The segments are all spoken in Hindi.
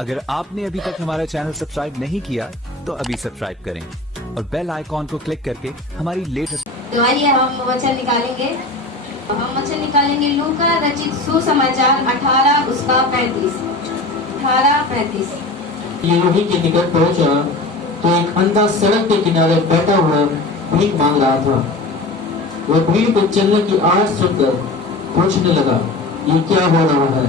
अगर आपने अभी तक हमारा चैनल सब्सक्राइब नहीं किया तो अभी सब्सक्राइब करें और बेल आइकॉन को क्लिक करके हमारी लेटेस्ट। तो आइए हम वचन निकालेंगे। लूका रचित सुसमाचार 18 उसका 35। यीशु के निकट पहुंचा तो एक अंधा सड़क के किनारे बैठा हुआ भीख मांग रहा था। वह भीड़ को चलने की आवाज सुनकर पूछने लगा, ये क्या हो रहा है?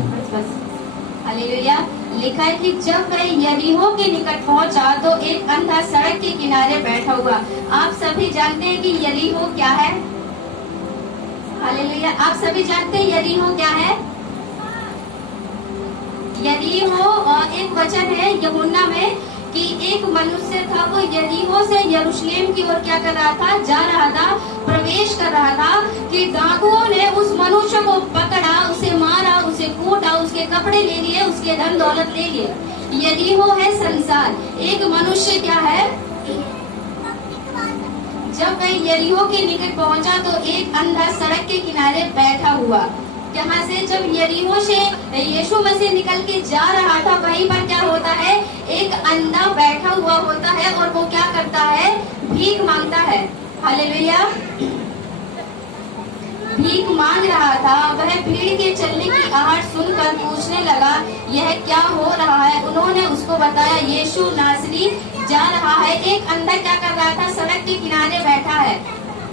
हालेलुया। लिखा है कि जब वह यरीहो के निकट पहुंचा तो एक अंधा सड़क के किनारे बैठा हुआ। आप सभी जानते हैं कि यरीहो क्या है? हालेलुया। आप सभी जानते हैं यरीहो क्या है? यरीहो एक वचन है यूहन्ना में कि एक मनुष्य था, वो यरीहो से यरूशलेम की ओर क्या कर रहा था? जा रहा था, प्रवेश कर रहा था कि डाकुओं ने उस मनुष्य को पकड़ा, उसे मारा, उसे कूटा, उसके कपड़े ले लिए, उसके धन दौलत ले लिए। यरीहो है संसार। एक मनुष्य क्या है? जब वह यरीहो के निकट पहुंचा तो एक अंधा सड़क के किनारे बैठा हुआ। जहाँ से जब यरीहो से यीशु मसीह निकल के जा रहा था, वहीं पर क्या होता है? एक अंधा बैठा हुआ होता है और वो क्या करता है? भीख मांगता है। हालेलुया। भीख मांग रहा था। वह भीड़ के चलने की आहट सुनकर पूछने लगा, यह क्या हो रहा है? उन्होंने उसको बताया, यीशु नासरी जा रहा है। एक अंधा क्या कर रहा था? सड़क के किनारे बैठा है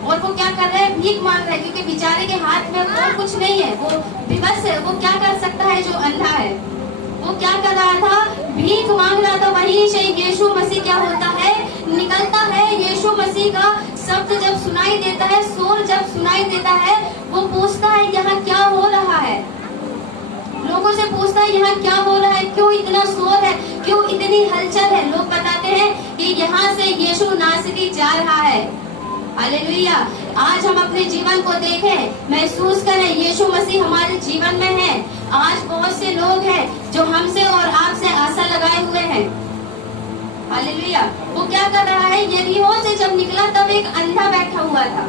और वो क्या कर रहा है? भीख मांग रहा है, क्योंकि बेचारे के हाथ में और कुछ नहीं है, वो विवश है। वो क्या कर सकता है जो अंधा है? वो क्या कर रहा था? भीख मांग रहा था। वहीं से यीशु मसीह क्या होता है? निकलता है। यीशु मसीह का शब्द जब सुनाई देता है, शोर जब सुनाई देता है, वो पूछता है यहाँ क्या हो रहा है? लोगों से पूछता है यहाँ क्या हो रहा है? क्यों इतना शोर है? क्यों इतनी हलचल है? लोग बताते हैं कि यहाँ से यीशु नासरी जा रहा है। हालेलुया। आज हम अपने जीवन को देखें, महसूस करें यीशु मसीह हमारे जीवन में है। आज बहुत से लोग हैं जो हमसे और आपसे आशा लगाए हुए हैं। हालेलुया। वो क्या कर रहा है? यरीहो से जब निकला तब एक अंधा बैठा हुआ था।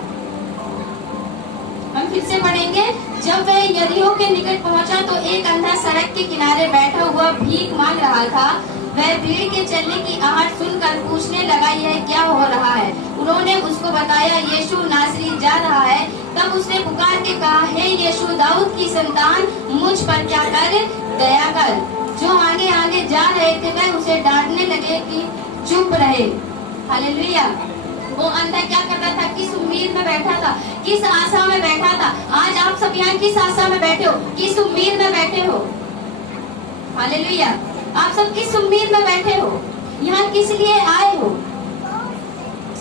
हम फिर से पढ़ेंगे। जब वह यरीहो के निकट पहुंचा तो एक अंधा सड़क के किनारे बैठा हुआ भीख मांग रहा था। वह भीड़ के चलने की आहट सुनकर पूछने लगा, यह क्या हो रहा है? उन्होंने उसको बताया, यीशु नासरी जा रहा है। तब उसने पुकार के कहा, हे यीशु दाऊद की संतान, मुझ पर क्या कर? दया कर। जो आगे आगे जा रहे थे वह उसे डांटने लगे कि चुप रहे। हालेलुया। वो अंधा क्या कर रहा था? किस उम्मीद में बैठा था? किस आशा में बैठा था? आज आप सब यहाँ किस आशा में बैठे हो? किस उम्मीद में बैठे हो? हालेलुया। आप सब किस उम्मीद में बैठे हो? यहाँ किस लिए आए हो?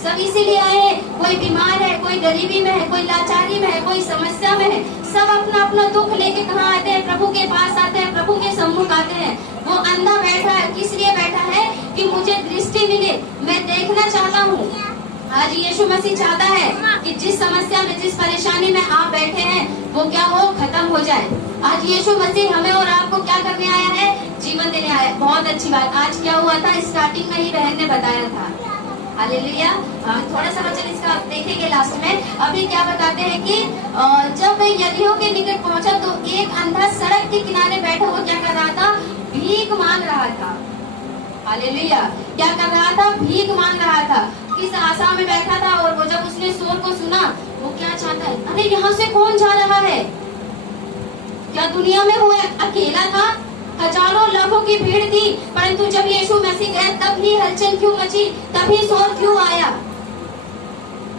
सब इसीलिए आए हैं। कोई बीमार है, कोई गरीबी में है, कोई लाचारी में है, कोई समस्या में है। सब अपना अपना दुख लेके कहाँ आते हैं? प्रभु के पास आते हैं, प्रभु के सम्मुख आते हैं। वो अंधा बैठा है, किस लिए बैठा है? कि मुझे दृष्टि मिले, मैं देखना चाहता हूँ। आज यीशु मसीह चाहता है कि जिस समस्या में, जिस परेशानी में आप बैठे हैं, वो क्या हो? खत्म हो जाए। आज यीशु मसीह हमें और आपको क्या करने आया है? जीवन देने आया है। बहुत अच्छी बात। आज क्या हुआ था? स्टार्टिंग में ही बहन ने बताया था। हालेलुया। थोड़ा सा वचन इसका आप देखेंगे लास्ट में। अभी क्या बताते हैं कि जब वह यरीहो के निकट पहुंचा तो एक अंधा सड़क के किनारे बैठा हुआ क्या कर रहा था? भीख मांग रहा था। हालेलुया। क्या कर रहा था? भीख मांग रहा था। किस आशा में बैठा था? और वो जब उसने शोर को सुना, वो क्या चाहता है? अरे यहाँ से कौन जा रहा है? क्या दुनिया में वो अकेला था? हजारों लाखों की भीड़ थी, परंतु जब यीशु मसीह गए तब ही हलचल क्यों मची? तभी शोर क्यों आया?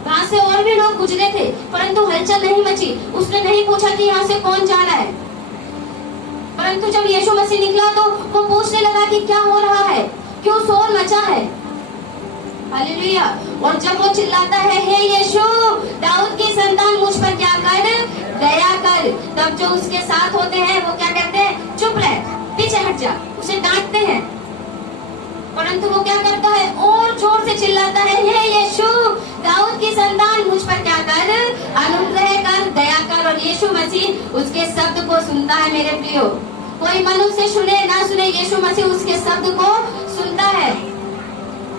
वहाँ से और भी लोग गुजरे थे, परंतु हलचल नहीं मची। उसने नहीं पूछा कि यहाँ से कौन जा रहा है। परंतु जब यीशु मसीह निकला तो वो पूछने लगा कि क्या हो रहा है? क्यों शोर मचा है? हालेलुया। और जब वो चिल्लाता है, हे यीशु दाऊद की संतान, मुझ पर क्या कर? दया कर। तब जो उसके साथ होते हैं वो क्या कहते हैं? चुप रह, पीछे हट जा। उसे डांटते हैं, परंतु वो क्या करता है? और जोर से चिल्लाता है, हे यीशु दाऊद की संतान, मुझ पर क्या कर? अनुग्रह कर, दया कर। और यीशु मसीह उसके शब्द को सुनता है। मेरे प्रियो, कोई मनुष्य सुने ना सुने, यीशु मसीह उसके शब्द को सुनता है।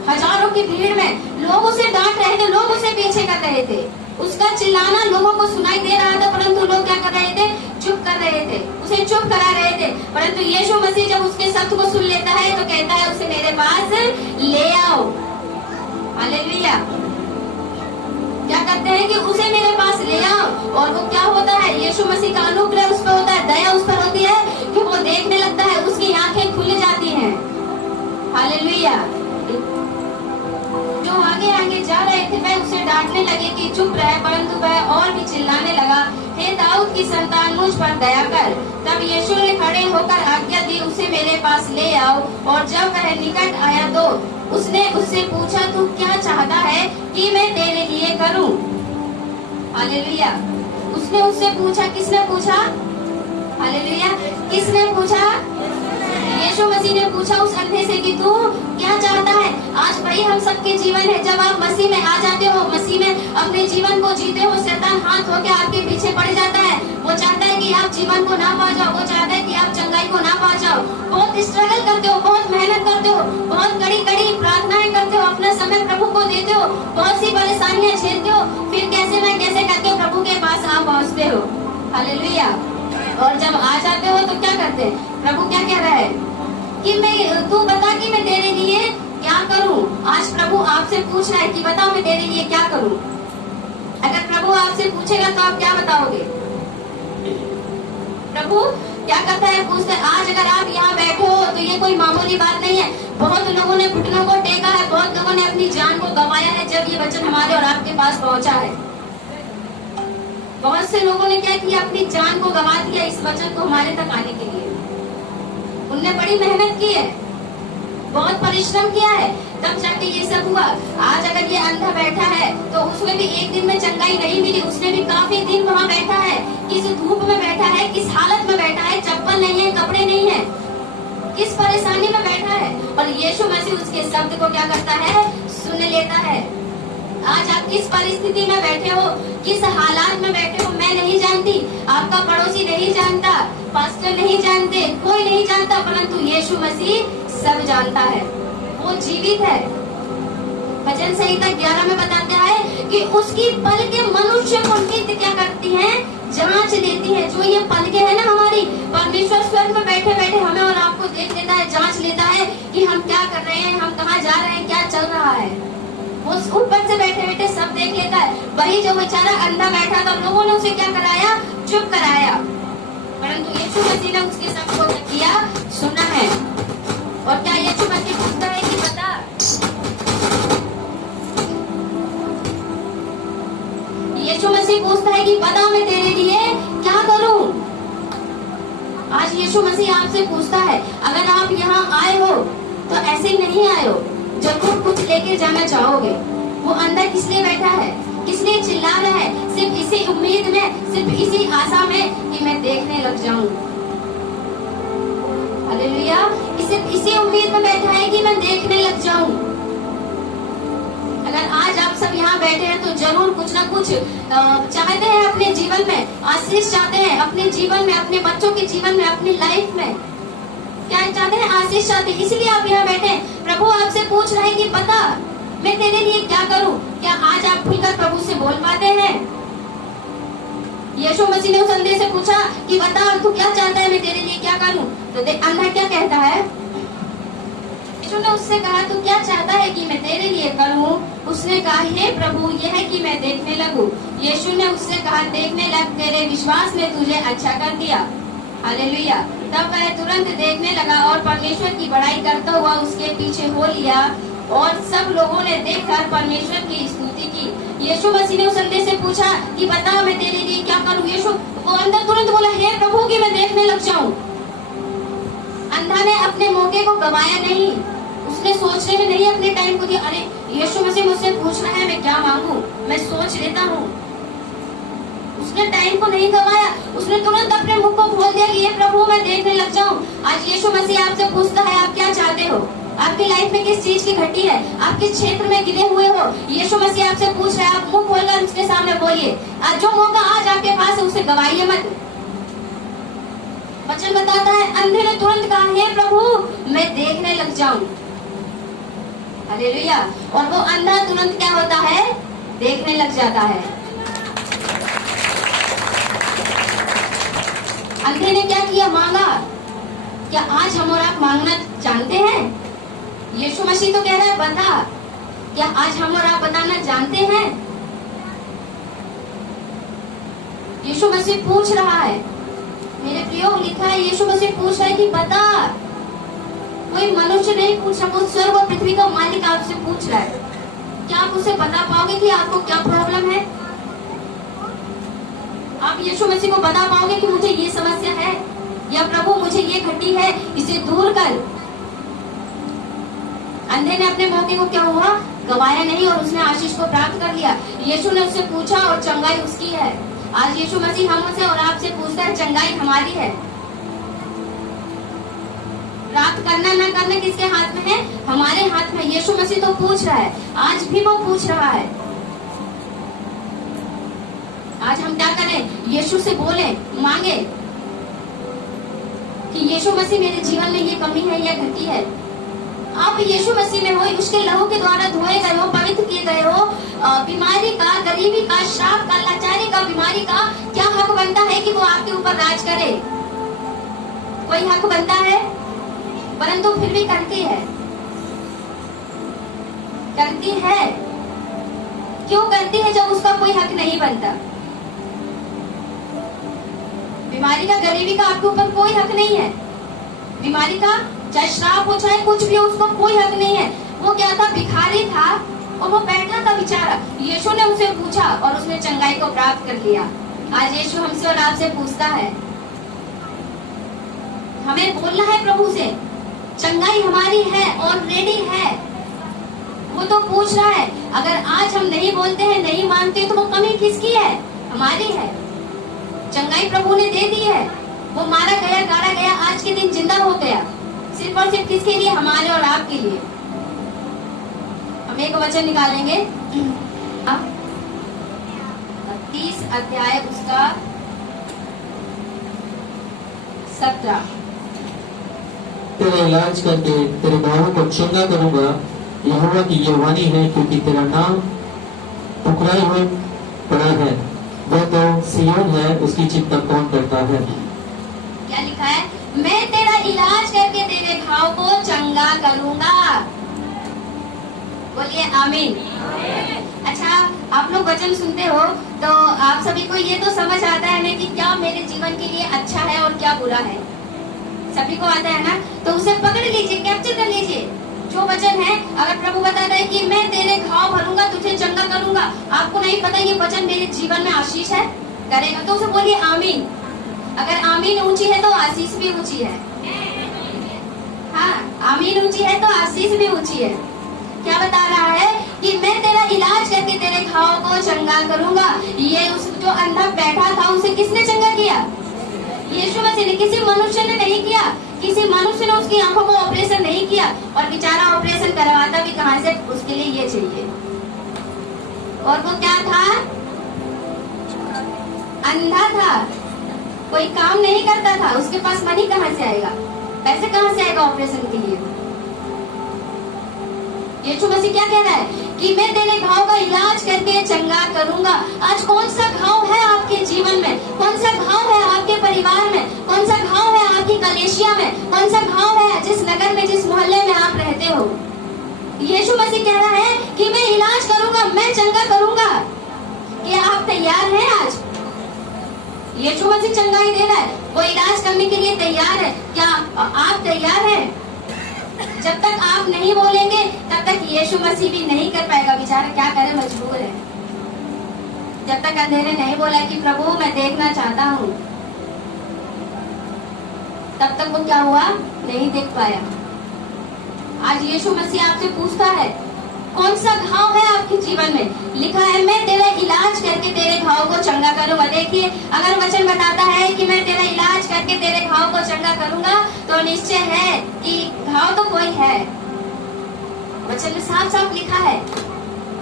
हजारों की भीड़ में लोग उसे डांट रहे थे, लोग उसे पीछे कर रहे थे। उसका चिल्लाना लोगों को सुनाई दे रहा था, परंतु लोग क्या कर रहे थे? चुप कर रहे थे, उसे चुप करा रहे थे। परंतु यीशु मसीह जब उसके शब्द को सुन लेता है हालेलुया। क्या करते हैं कि उसे मेरे पास ले आओ, और वो क्या होता है, यीशु मसीह का अनुग्रह उस पर होता है, दया उस पर होती है कि वो देखने लगता है, उसकी आंखें खुल जाती हैं। हालेलुया। जो आगे आगे जा रहे थे वह उसे डांटने लगे कि चुप रहे, परंतु वह और भी चिल्लाने लगा, हे दाऊद की संतान, मुझ पर दया कर। तब यीशु ने खड़े होकर आज्ञा दी, उसे मेरे पास ले आओ। और जब वह निकट आया तो उसने उससे पूछा, तू क्या चाहता है कि मैं तेरे लिए करूं? हालेलुया। उसने उससे पूछा, किसने पूछा? हालेलुया। किसने पूछा? यीशु मसीह ने पूछा उस अंधे से कि तू क्या चाहता है। आज भाई हम सबके जीवन है, जब आप मसीह में आ जाते हो, मसीह में अपने जीवन को जीते हो, शैतान हाथ होके आपके पीछे पड़ जाता है। वो चाहता है कि आप जीवन को ना पा जाओ, वो चाहता है कि आप चंगाई को ना पा जाओ। बहुत स्ट्रगल करते हो, बहुत मेहनत करते हो, बहुत कड़ी कड़ी प्रार्थनाएं करते हो, अपना समय प्रभु को देते हो, बहुत सी परेशानियां झेलते हो, फिर कैसे न कैसे करके प्रभु के पास आप पहुँचते हो। हालेलुया। और जब आ जाते हो तो क्या करते हैं? प्रभु क्या कह रहा है कि मैं, तू बता कि मैं तेरे लिए क्या करूं। आज प्रभु आपसे पूछ रहा है कि बताओ मैं तेरे लिए क्या करूं। अगर प्रभु आपसे पूछेगा तो आप क्या बताओगे? प्रभु क्या करता है, पूछते हैं। आज अगर आप यहाँ बैठे हो तो ये कोई मामूली बात नहीं है। बहुत लोगों ने घुटनों को टेका है, बहुत लोगों ने अपनी जान को गंवाया है जब ये वचन हमारे और आपके पास पहुँचा है। बहुत से लोगों ने क्या किया, अपनी जान को गंवा दिया इस वचन को हमारे तक आने के लिए। उनने बड़ी मेहनत की है, बहुत परिश्रम किया है, तब जाके ये सब हुआ। आज अगर ये अंधा बैठा है तो उसमें भी एक दिन में चंगाई नहीं मिली, उसने भी काफी दिन वहाँ बैठा है, किस धूप में बैठा है, किस हालत में बैठा है, चप्पल नहीं है, कपड़े नहीं है, किस परेशानी में बैठा है। और यीशु मसीह उसके शब्द को क्या करता है, सुन लेता है। आज आप किस परिस्थिति में बैठे हो, किस हालात में बैठे हो, मैं नहीं जानती, आपका पड़ोसी नहीं जानता, पास्टर नहीं जानते, कोई नहीं जानता, परंतु यीशु मसीह सब जानता है। वो जीवित है। भजन संहिता 11 में बताता है कि उसकी पलकें मनुष्य को नित्य क्या करती हैं, जांच लेती है। जो ये पलकें है ना हमारी, परमेश्वर स्वर्ग में बैठे बैठे हमें और आपको देख लेता है, जांच लेता है कि हम क्या कर रहे हैं, हम कहाँ जा रहे हैं, क्या चल रहा है। वो ऊपर से बैठे बैठे सब देख लेता है। वही जो बेचारा अंधा बैठा था, लोगों ने उसे क्या कराया, चुप कराया, परंतु यीशु मसीह ने उसके सब को किया, सुना है। और क्या यीशु मसीह पूछता है कि बता, यीशु मसीह पूछता है कि बता मैं तेरे लिए क्या करूं। आज यीशु मसीह आपसे पूछता है, अगर आप यहाँ आए हो तो ऐसे ही नहीं आए हो, जरूर कुछ लेके जाना चाहोगे। वो अंदर किस लिए बैठा है, किस लिए चिल्ला रहा है, सिर्फ इसी उम्मीद में, सिर्फ इसी आशा में कि मैं देखने लग जाऊं। हालेलुया। सिर्फ इसी उम्मीद में बैठा है कि मैं देखने लग जाऊं। अगर आज आप सब यहाँ बैठे हैं तो जरूर कुछ ना कुछ चाहते हैं अपने जीवन में, आशीष चाहते हैं अपने जीवन में, अपने बच्चों के जीवन में, अपनी लाइफ में क्या चाहते हैं, आशीष चाहते हैं, इसलिए आप यहाँ बैठे हैं। प्रभु आपसे पूछ रहे हैं कि बता मैं तेरे लिए क्या करूं। क्या आज आप खुलकर प्रभु से बोल पाते हैं? यीशु मसीह ने उस अंधे से पूछा कि बता तू क्या चाहता है, मैं तेरे लिए क्या करूं। तो देख अंधा क्या कहता है, यीशु ने उससे कहा तू क्या चाहता है कि मैं तेरे लिए करूं। उसने कहा हे प्रभु यह है कि मैं देखने लगूं। यीशु ने उससे कहा देखने लग, तेरे विश्वास ने तुझे अच्छा कर दिया। हालेलुया। तब वह तुरंत देखने लगा और परमेश्वर की बड़ाई करता हुआ उसके पीछे हो लिया, और सब लोगों ने देखकर परमेश्वर की स्तुति की। यीशु मसीह ने उस अंधे से पूछा कि बता मैं तेरे लिए क्या करूं। यीशु वो अंधा तुरंत बोला हे प्रभु कि मैं देखने लग जाऊं। अंधा ने अपने मौके को गवाया नहीं, उसने सोचने में नहीं अपने टाइम को दिया। अरे यीशु मसीह मुझसे पूछ रहा है मैं क्या मांगू, मैं सोच लेता हूँ। उसने टाइम को नहीं गवाया, उसने तुरंत अपने मुख को खोल दिया कि ये प्रभु मैं देखने लग जाऊं। आज यीशु मसीह आपसे पूछता है आप क्या चाहते हो, आपकी लाइफ में किस चीज की घटी है, आप किस क्षेत्र में गिरे हुए हो। यीशु मसीह आपसे पूछ रहा है, आप मुंह खोलकर उसके सामने बोलिए। आज जो मौका आज आपके पास है उसे गवाइए मत। वचन बताता है अंधे ने तुरंत कहा हे प्रभु मैं देखने लग जाऊं। हालेलुया। और वो अंधा तुरंत क्या होता है, देखने लग जाता है। अंधे ने क्या किया, मांगा। क्या आज हम और आप मांगना जानते हैं? यीशु मसीह तो कह रहा है बता। क्या आज हम और आप बताना जानते हैं? यीशु मसीह पूछ रहा है, मेरे प्रियो लिखा है, यीशु मसीह पूछ रहा है कि बता। कोई मनुष्य नहीं पूछ रहा, वो स्वर्ग और पृथ्वी का मालिक आपसे पूछ रहा है। क्या आप उसे बता पाओगे कि आपको क्या प्रॉब्लम है? आप यीशु मसीह को बता पाओगे कि मुझे ये समस्या है, या प्रभु मुझे ये घटी है, इसे दूर कर। अंधे ने अपने मौके को क्या हुआ, गवाया नहीं और उसने आशीष को प्राप्त कर लिया। यीशु ने उससे पूछा और चंगाई उसकी है। आज यीशु मसीह हमसे और आपसे पूछता है, चंगाई हमारी है। प्राप्त करना ना करना किसके हाथ में है? हमारे हाथ में। यीशु मसीह तो पूछ रहा है, आज भी वो पूछ रहा है। आज हम क्या करें? यीशु से बोले, मांगे कि यीशु मसीह मेरे जीवन में ये कमी है या घटी है। आप यीशु मसीह में हो, उसके लहू के द्वारा धोए गए हो, पवित्र किए गए हो। बीमारी का, गरीबी का, श्राप का, लाचारी का, बीमारी का क्या हक बनता है कि वो आपके ऊपर राज करे? कोई हक बनता है? परंतु फिर भी करती है, करती है। क्यों करती है जब उसका कोई हक नहीं बनता? बीमारी का, गरीबी का आपके ऊपर कोई हक नहीं है। बीमारी का, चाहे श्राप हो चाहे कुछ भी हो, उसको कोई हक नहीं है। वो क्या था? भिखारी था और वो बैठा था बेचारा। यीशु ने उसे पूछा और उसने चंगाई को प्राप्त कर लिया। आज यीशु हमसे और आपसे पूछता है, हमें बोलना है प्रभु से, चंगाई हमारी है और रेडी है। वो तो पूछ रहा है। अगर आज हम नहीं बोलते हैं, नहीं मानते, तो वो कमी किसकी है? हमारी है। चंगाई प्रभु ने दे दी है। वो मारा गया, गाड़ा गया, आज के दिन जिंदा हो गया। सिर्फ और सिर्फ किसके लिए? हमारे और आपके लिए। हम एक वचन निकालेंगे, 30 अध्याय उसका 17। तेरा इलाज करके तेरे घावों को चंगा करूंगा, यहोवा की ये वाणी है, क्योंकि तेरा नाम ठुकराए हुए पड़ा है। वह तो सिय्योन है, उसकी चिंता कौन करता है? क्या लिखा है? मैं तेरा इलाज करके तेरे घाव को चंगा करूंगा। बोलिए आमीन। अच्छा, आप लोग वचन सुनते हो तो आप सभी को ये तो समझ आता है ना कि क्या मेरे जीवन के लिए अच्छा है और क्या बुरा है? सभी को आता है ना? तो उसे पकड़ लीजिए, कैप्चर कर लीजिए। जो वचन है, अगर प्रभु बताता है कि मैं तेरे घाव भरूंगा, तुझे चंगा करूंगा, आपको नहीं पता ये वचन मेरे जीवन में आशीष है, करेगा, तो उसे बोलिए आमीन। अगर आमीन ऊंची है तो आशीष भी ऊंची है। हाँ, आमीन ऊंची है तो आशीष भी ऊंची है। क्या बता रहा है कि मैं तेरा इलाज करके तेरे घाव को चंगा करूंगा। ये उस जो अंधा बैठा था, उसे किसने चंगा किया? यीशु मसीह ने। किसी मनुष्य ने नहीं किया। किसी मनुष्य ने उसकी आंखों को ऑपरेशन नहीं किया। और बेचारा ऑपरेशन करवाता भी कहां से? उसके लिए ये चाहिए। और वो क्या था? अंधा था, कोई काम नहीं करता था। उसके पास मनी कहां से आएगा? पैसे कहां से आएगा ऑपरेशन के लिए? यीशु मसीह क्या कह रहा है कि मैं तेरे घाव का इलाज करके चंगा करूंगा। आज कौन सा घाव है आपके जीवन में? कौन सा घाव है आपके परिवार में? कौन सा घाव है आपकी कलेशिया में? कौन सा घाव है जिस नगर में, जिस मोहल्ले में आप रहते हो? यीशु मसीह कह रहा है कि मैं इलाज करूंगा, मैं चंगा करूंगा। क्या आप तैयार हैं? आज यीशु मसीह चंगाई दे रहा है, वो इलाज करने के लिए तैयार है। क्या आप तैयार हैं? जब तक आप नहीं बोलेंगे तब तक यीशु मसीह भी नहीं कर पाएगा। बेचारा क्या करे, मजबूर है। जब तक अंधेरे नहीं बोला कि प्रभु मैं देखना चाहता हूँ, तब तक वो क्या हुआ? नहीं देख पाया। आज यीशु मसीह आपसे पूछता है, कौन सा घाव है आपके जीवन में? लिखा है मैं तेरा इलाज करके तेरे घाव को चंगा करूंगा। देखिए, अगर वचन बताता है कि मैं तेरा इलाज करके तेरे घाव को चंगा करूंगा, तो निश्चय है कि घाव तो कोई है। वचन में साफ साफ लिखा है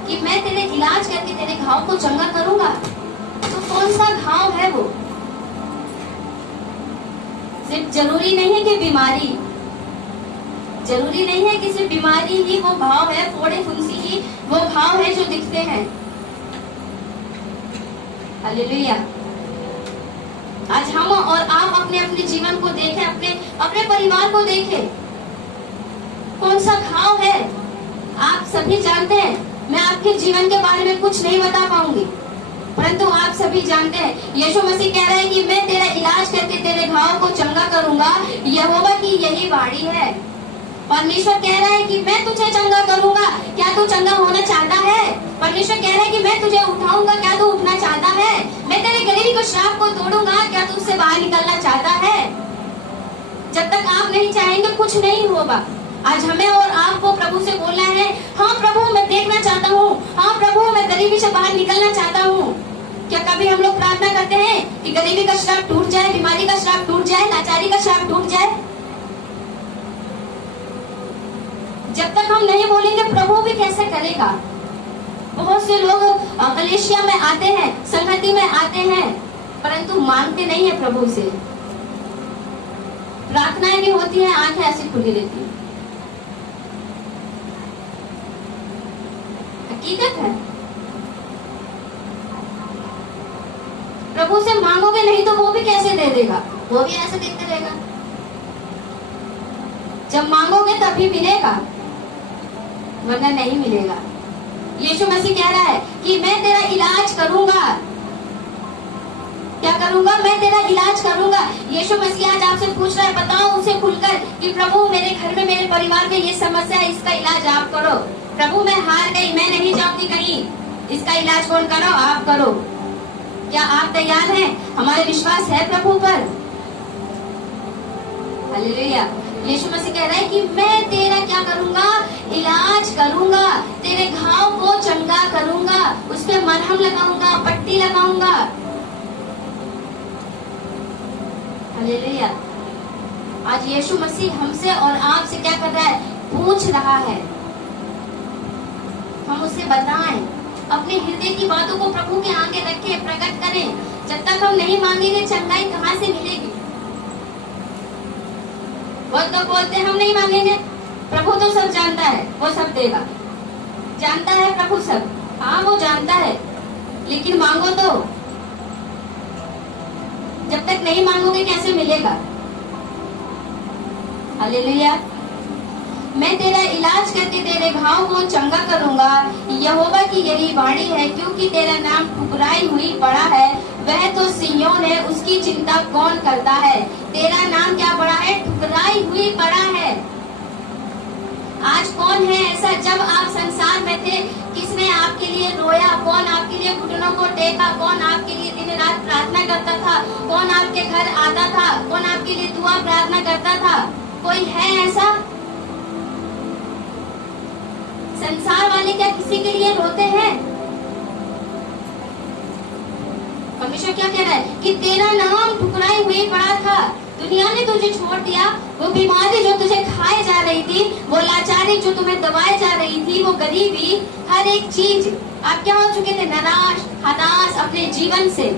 कि मैं तेरे इलाज करके तेरे घाव को चंगा करूंगा। तो कौन सा घाव है वो? सिर्फ जरूरी नहीं है कि बीमारी, जरूरी नहीं है कि सिर्फ बीमारी ही वो घाव है, फोड़े फुंसी ही वो घाव है जो दिखते हैं। हालेलुया। आज हम और आप अपने अपने जीवन को देखें, अपने परिवार को देखें। कौन सा घाव है? आप सभी जानते हैं, मैं आपके जीवन के बारे में कुछ नहीं बता पाऊंगी, परंतु आप सभी जानते हैं यीशु मसीह कह रहा है कि मैं तेरा इलाज करके तेरे घाव को चंगा करूंगा। यहोवा की यही वाणी है। परमेश्वर कह रहा है कि मैं तुझे चंगा करूंगा। क्या तू चंगा होना चाहता है? परमेश्वर कह रहा है कि मैं तुझे उठाऊंगा। क्या तू उठना चाहता है? मैं तेरे गरीबी को श्राप को तोड़ूंगा। क्या तू उससे बाहर निकलना चाहता है? जब तक आप नहीं चाहेंगे कुछ नहीं होगा। आज हमें और आपको प्रभु से बोलना है, हाँ प्रभु मैं देखना चाहता हूँ, हाँ प्रभु मैं गरीबी से बाहर निकलना चाहता हूँ। क्या कभी हम लोग प्रार्थना करते हैं कि गरीबी का श्राप टूट जाए, बीमारी का श्राप टूट जाए, लाचारी का श्राप टूट जाए? जब तक हम नहीं बोलेंगे प्रभु भी कैसे करेगा। बहुत से लोग कलेशिया में आते हैं, संगति में आते हैं, परंतु मांगते नहीं है प्रभु से। प्रार्थनाएं भी होती है, आंखें ऐसी खुली रहती है। हकीकत है, प्रभु से मांगोगे नहीं तो वो भी कैसे दे देगा? वो भी ऐसे देते रहेगा। जब मांगोगे तभी मिलेगा, वरना नहीं मिलेगा। यीशु मसीह कह रहा है कि मैं तेरा इलाज करूंगा। क्या करूंगा? मैं तेरा इलाज करूंगा। यीशु मसीह आज आपसे पूछ रहा है, बताओ उसे खुलकर कि प्रभु मेरे घर में, मेरे परिवार में ये समस्या है, इसका इलाज आप करो। प्रभु मैं हार गई, मैं नहीं जाऊंगी कहीं, इसका इलाज कौन करो? आप करो। क्या आप तैयार हैं? हमारे विश्वास है प्रभु पर। हालेलुया। यीशु मसीह कह रहा है कि मैं तेरा क्या करूंगा? इलाज करूंगा, तेरे घाव को चंगा करूंगा, उस पे मरहम लगाऊंगा, पट्टी लगाऊंगा। हालेलुया। आज यीशु मसीह हमसे और आपसे क्या कर रहा है? पूछ रहा है, हम उसे बताएं, अपने हृदय की बातों को प्रभु के आगे रखें, प्रकट करें। जब तक हम नहीं मांगेंगे चंगाई कहाँ से मिलेगी? बहुत लोग बोलते हैं हम नहीं मांगेंगे, प्रभु तो सब जानता है, वो सब देगा। जानता है प्रभु सब, हाँ वो जानता है, लेकिन मांगो तो। जब तक नहीं मांगोगे कैसे मिलेगा? हालेलुया। मैं तेरा इलाज करके तेरे घाव को चंगा करूंगा। यहोवा की यही वाणी है, क्योंकि तेरा नाम ठुकराई हुई पड़ा है, वह तो सिय्योन है, उसकी चिंता कौन करता है? तेरा नाम क्या पड़ा है? ठुकराई हुई पड़ा है। आज कौन है ऐसा? जब आप संसार में थे, किसने आपके लिए रोया? कौन आपके लिए घुटनों को टेका? कौन आपके लिए दिन रात प्रार्थना करता था? कौन आपके घर आता था? कौन आपके लिए दुआ प्रार्थना करता था? कोई है ऐसा? संसार वाले क्या किसी के लिए रोते हैं? परमेश्वर क्या कह रहा है कि तेरा नाम ठुकराई हुई पड़ा था, दुनिया ने तुझे छोड़ दिया। वो बीमारी जो तुझे खाए जा रही थी, वो लाचारी जो तुम्हें दबाए जा रही थी, वो गरीबी, हर एक चीज, आप क्या हो चुके थे? निराश, हताश अपने जीवन से।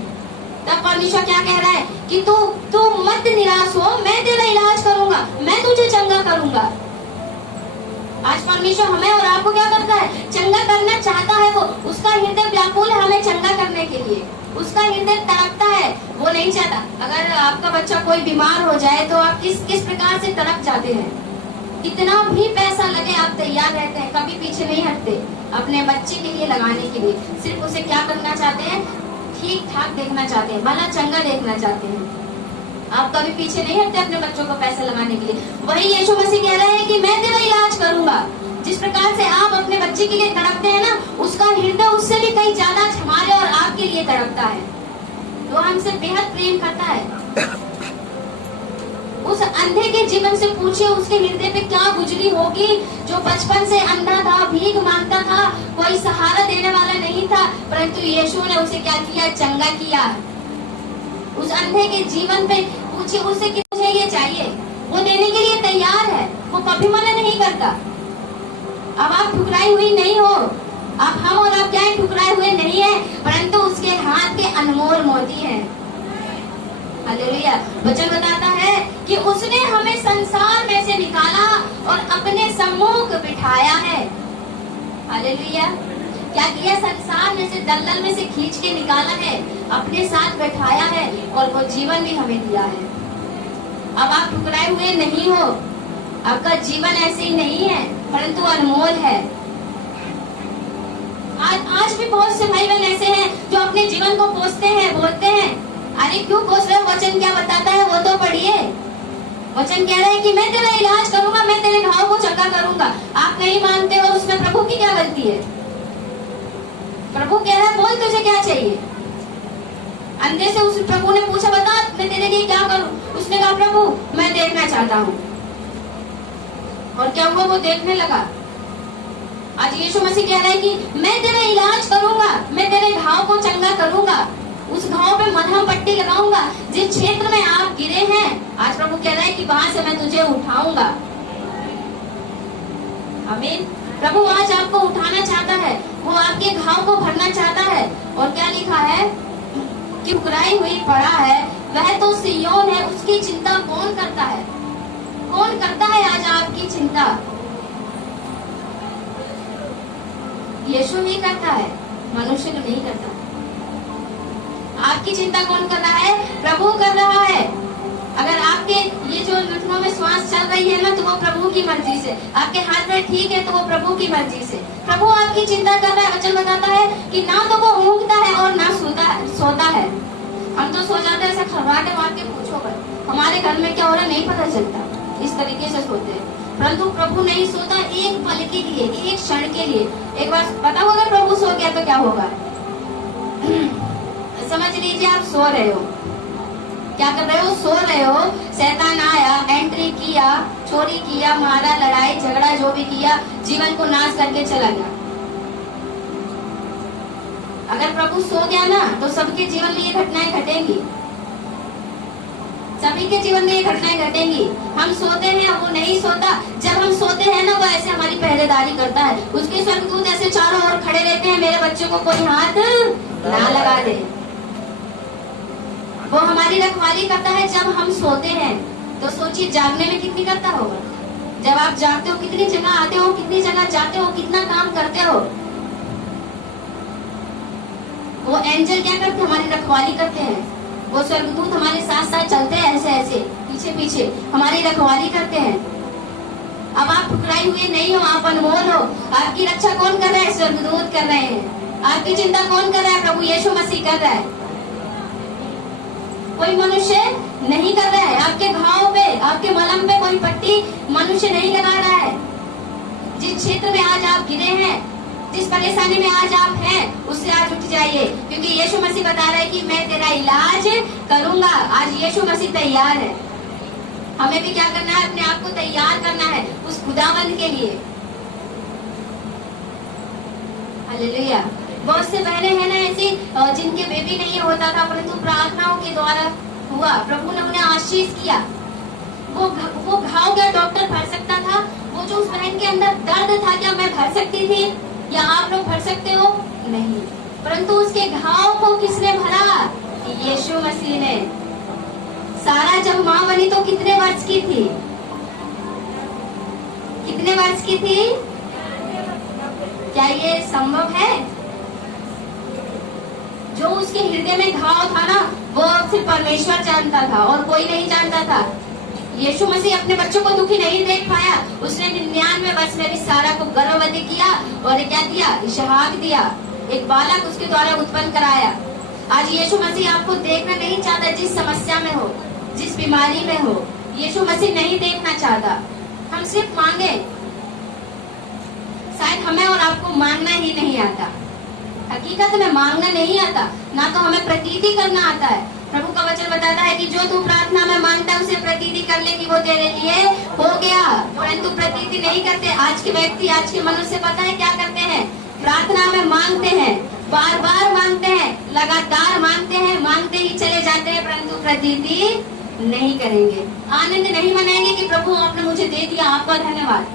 तब परमेश्वर क्या कह रहा है कि तू मत निराश हो, मैं तेरा इलाज करूंगा, मैं तुझे चंगा करूंगा। आज परमेश्वर हमें और आपको क्या करता है? चंगा करना चाहता है। वो उसका हृदय व्याकुल है हमें चंगा करने के लिए, उसका हृदय तड़पता है। वो नहीं चाहता, अगर आपका बच्चा कोई बीमार हो जाए तो आप किस प्रकार से तड़प जाते हैं। इतना भी पैसा लगे आप तैयार रहते हैं, कभी पीछे नहीं हटते अपने बच्चे के लिए लगाने के लिए। सिर्फ उसे क्या करना चाहते हैं? ठीक ठाक देखना चाहते हैं, भला चंगा देखना चाहते हैं। आप कभी पीछे नहीं हटते अपने बच्चों को पैसा लगाने के लिए। वही यीशु मसीह कह रहे हैं कि मैं तेरा इलाज करूंगा। जिस प्रकार से आप अपने बच्चे के लिए तड़पते हैं ना, उसका हृदय उससे भी कहीं ज्यादा हमारे और आपके लिए तड़पता है। वो हमसे बेहद प्रेम करता है। उस अंधे के जीवन से पूछिए उसके हृदय पे क्या गुजरी होगी, जो बचपन से अंधा था, भीख मांगता था, कोई सहारा देने वाला नहीं था, परंतु यीशु ने उसे क्या किया? चंगा किया। उस अंधे के जीवन पे पूछिए उससे कि मुझे ये चाहिए, वो देने के लिए तैयार है, वो कभी मना नहीं करता। अब आप ठुकराई हुई नहीं हो, आप हम और आप क्या है? ठुकराए हुए नहीं है, परंतु उसके हाथ के अनमोल मोती हैं। हालेलुया। वचन बताता है कि उसने हमें संसार में से निकाला और अपने सम्मुख बिठाया है। हालेलुया। क्या किया? संसार में से, दलदल में से खींच के निकाला है, अपने साथ बैठाया है और वो जीवन भी हमें दिया है। अब आप ठुकराए हुए नहीं हो, आपका जीवन ऐसे ही नहीं है, परंतु अनमोल है। आज भी बहुत से भाई बहन ऐसे हैं जो अपने जीवन को कोसते हैं, बोलते हैं, अरे क्यों कोस रहे हो, वचन क्या बताता है वो तो पढ़िए। वचन कह रहा है कि मैं तेरा इलाज करूंगा, मैं तेरे घाव को चंगा करूंगा। आप नहीं मानते हो, उसमें प्रभु की क्या गलती है? प्रभु कह रहा है बोल तुझे क्या चाहिए। अंधे से उस प्रभु ने पूछा बता मैं तेरे लिए क्या करूं? उसने कहा प्रभु मैं देखना चाहता हूं। और क्या हुआ? वो देखने लगा। आज यीशु मसीह कह रहा है कि मैं तेरा इलाज करूंगा, मैं तेरे घाव को चंगा करूंगा, उस घाव पे मलहम पट्टी लगाऊंगा। जिस क्षेत्र में आप गिरे हैं, आज प्रभु कह रहा है कि वहां से मैं तुझे उठाऊंगा। आमीन। प्रभु आज आपको उठाना चाहता है, वो आपके घाव को भरना चाहता है। और क्या लिखा है कि ठुकराई हुई पड़ा है वह तो सिय्योन है, उसकी चिंता कौन करता है? कौन करता है आज आपकी चिंता? यीशु नहीं करता है, मनुष्य नहीं करता। आपकी चिंता कौन कर रहा है? प्रभु कर रहा है। अगर आपके ये जो नथनों में श्वास चल रही है ना, तो वो प्रभु की मर्जी से। आपके हाथ में ठीक है तो वो प्रभु की मर्जी से। प्रभु आपकी चिंता कर रहा है। वचन बताता है कि ना तो वो ऊँघता है और ना सोता है। हम तो सो जाते हैं ऐसे खरवाटे मार के पूछो पर, हमारे घर में क्या हो रहा है नहीं पता चलता, इस तरीके से सोते हैं। परंतु प्रभु नहीं सोता एक पल के लिए, एक क्षण के लिए। एक बार पता होगा प्रभु सो गया तो क्या होगा? समझ लीजिए आप सो रहे हो, क्या कर रहे हो? सो रहे हो, शैतान आया, एंट्री किया, चोरी किया, मारा, लड़ाई झगड़ा जो भी किया, जीवन को नाश करके चला गया। अगर प्रभु सो गया ना तो सबके जीवन में ये घटनाएं घटेंगी, सभी के जीवन में ये घटनाएं घटेंगी। हम सोते हैं, वो नहीं सोता। जब हम सोते हैं ना, वो ऐसे हमारी पहरेदारी करता है। उसके स्वर्गदूत ऐसे चारों ओर खड़े रहते हैं, मेरे बच्चों को कोई हाथ ना लगा दे। वो हमारी रखवाली करता है जब हम सोते हैं। तो सोचिए जागने में कितनी करता होगा। जब आप जागते हो कितनी जगह आते हो, कितनी जगह जाते हो, कितना काम करते हो। वो एंजल क्या करते हैं? हमारी रखवाली करते हैं। वो स्वर्गदूत हमारे साथ साथ चलते हैं, ऐसे ऐसे पीछे पीछे हमारी रखवाली करते हैं। अब आप ठुकराई हुए नहीं हो, आप अनमोल हो। आपकी रक्षा कौन कर रहा है? स्वर्गदूत कर रहे हैं। आपकी चिंता कौन कर रहा है? प्रभु यीशु मसीह कर रहा है। कोई मनुष्य नहीं कर रहा है। आपके घाव पे, आपके मलम पे कोई पट्टी मनुष्य नहीं लगा रहा है। जिस क्षेत्र में आज आप गिरे हैं, जिस परेशानी में आज आप हैं, उससे आज उठ जाइए, क्योंकि यीशु मसीह बता रहा है कि मैं तेरा इलाज करूंगा। आज यीशु मसीह तैयार है। हमें भी क्या करना है? अपने आप को तैयार करना है उस खुदावंद के लिए। हालेलुया। बहुत से बहनें हैं ना ऐसी जिनके बेबी नहीं होता था, परंतु प्रार्थनाओं के द्वारा हुआ, प्रभु ने उन्हें आशीष किया। वो घाव क्या डॉक्टर भर सकता था? वो जो उस बहन के अंदर दर्द था, क्या मैं भर सकती थी या आप लोग भर सकते हो? नहीं। परंतु उसके घाव को किसने भरा? यीशु मसीह ने। सारा जब माँ बनी तो कितने वर्ष की थी? कितने वर्ष की थी? क्या ये संभव है? जो उसके हृदय में घाव था ना, वो सिर्फ परमेश्वर जानता था और कोई नहीं जानता था। यीशु मसीह अपने बच्चों को दुखी नहीं देख पाया। उसने 99 वर्ष में भी सारा को गर्भवती किया और क्या दिया? इसहाक दिया। एक बालक उसके द्वारा उत्पन्न कराया। आज यीशु मसीह आपको देखना नहीं चाहता। जिस समस्या में हो, जिस बीमारी में हो, यीशु मसीह नहीं देखना चाहता। हम सिर्फ मांगे। शायद हमें और आपको मांगना ही नहीं आता। हकीकत में मांगना नहीं आता, ना तो हमें प्रतीति करना आता है। प्रभु का वचन बताता है कि जो तू प्रार्थना में मांगता है उसे प्रतीति कर ले कि वो तेरे लिए हो गया, परंतु प्रतीति नहीं करते। आज के व्यक्ति, आज के मनुष्य पता है क्या करते हैं? प्रार्थना में मांगते हैं, बार बार मांगते हैं, लगातार मांगते हैं, मांगते ही चले जाते हैं, परंतु प्रतीति नहीं करेंगे, आनंद नहीं मनाएंगे कि प्रभु आपने मुझे दे दिया, आपका धन्यवाद।